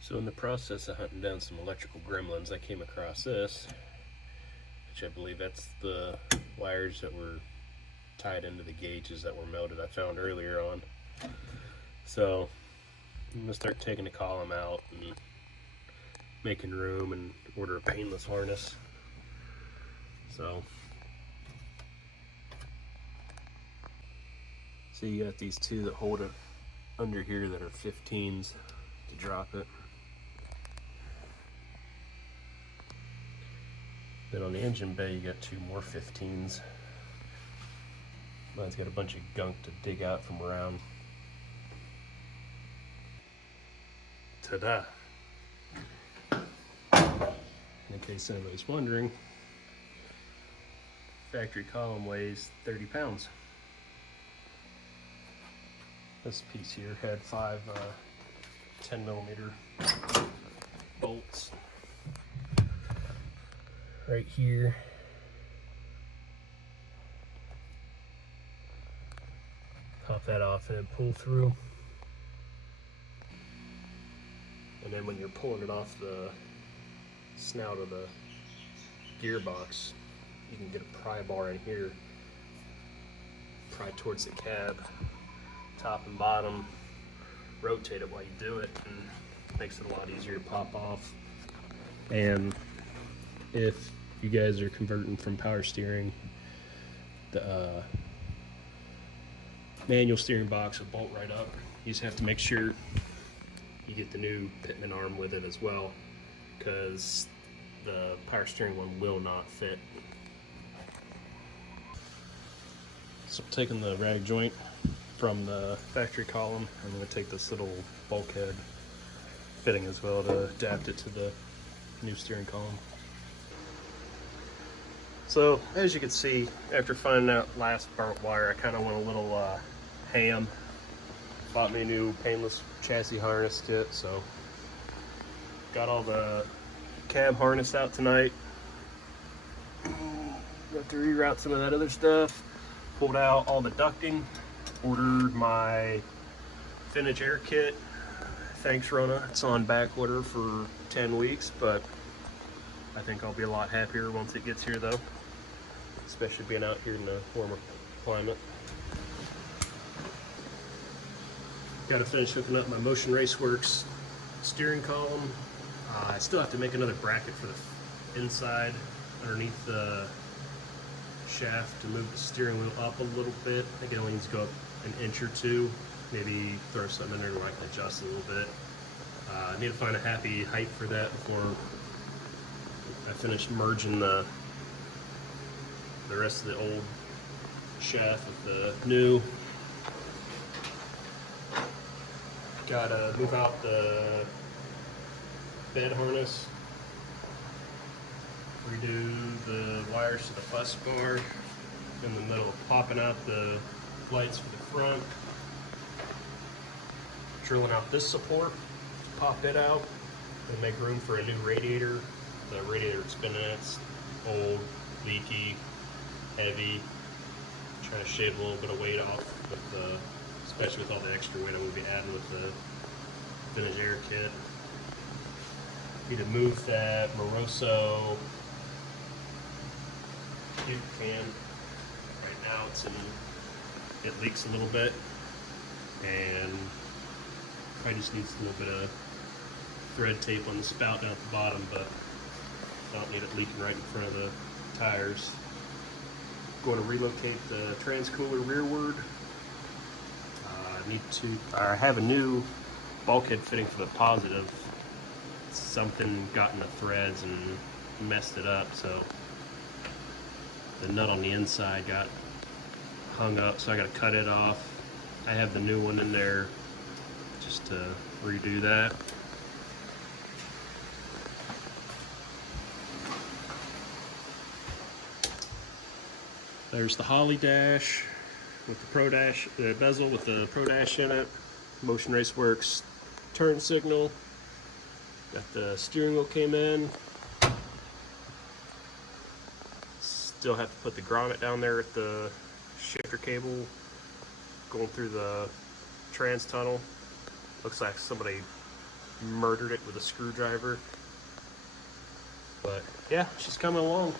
So in the process of hunting down some electrical gremlins, I came across this, which I believe that's the wires that were tied into the gauges that were melted I found earlier on. So I'm gonna start taking the column out and making room and order a painless harness. So you got these two that hold it under here that are 15s to drop it. Then on the engine bay you got two more 15s. Mine's got a bunch of gunk to dig out from around. Ta-da! In case anybody's wondering, factory column weighs 30 pounds. This piece here had 5 10mm bolts right here. Pop that off and then pull through. And then when you're pulling it off the snout of the gearbox, you can get a pry bar in here, pry towards the cab, top and bottom, rotate it while you do it, and it makes it a lot easier to pop off. And if you guys are converting from power steering, the manual steering box will bolt right up. You just have to make sure you get the new pitman arm with it as well, because the power steering one will not fit. So I'm taking the rag joint from the factory column. I'm going to take this little bulkhead fitting as well to adapt it to the new steering column. So as you can see, after finding that last burnt wire, I kind of went a little ham. Bought me a new Painless chassis harness kit, so got all the cab harness out tonight. Got to reroute some of that other stuff. Pulled out all the ducting. Ordered my vintage air kit. Thanks, Rona. It's on back order for 10 weeks, but I think I'll be a lot happier once it gets here, though, especially being out here in the warmer climate. Got to finish hooking up my Motion Raceworks steering column. I still have to make another bracket for the inside underneath the shaft to move the steering wheel up a little bit. I think it only needs to go up an inch or two. Maybe throw something in there where I can adjust a little bit. I need to find a happy height for that before I finish merging the rest of the old shaft with the new. Gotta move out the bed harness, redo the wires to the bus bar in the middle, popping out the lights for the front, drilling out this support to pop it out and make room for a new radiator. The radiator it's been in, it's old, leaky, heavy. Trying to shave a little bit of weight off with the, especially with all the extra weight I'm going to be adding with the vintage air kit. Need to move that Moroso tube can. Right now it leaks a little bit and probably just needs a little bit of thread tape on the spout down at the bottom, but I don't need it leaking right in front of the tires. Going to relocate the transcooler rearward. I have a new bulkhead fitting for the positive. Something got in the threads and messed it up, so the nut on the inside got hung up, so I got to cut it off. I have the new one in there just to redo that. There's the Holly dash with the Pro Dash, the bezel with the Pro Dash in it. Motion Raceworks turn signal. Got the steering wheel came in. Still have to put the grommet down there at the shifter cable going through the trans tunnel. Looks like somebody murdered it with a screwdriver. But yeah, she's coming along.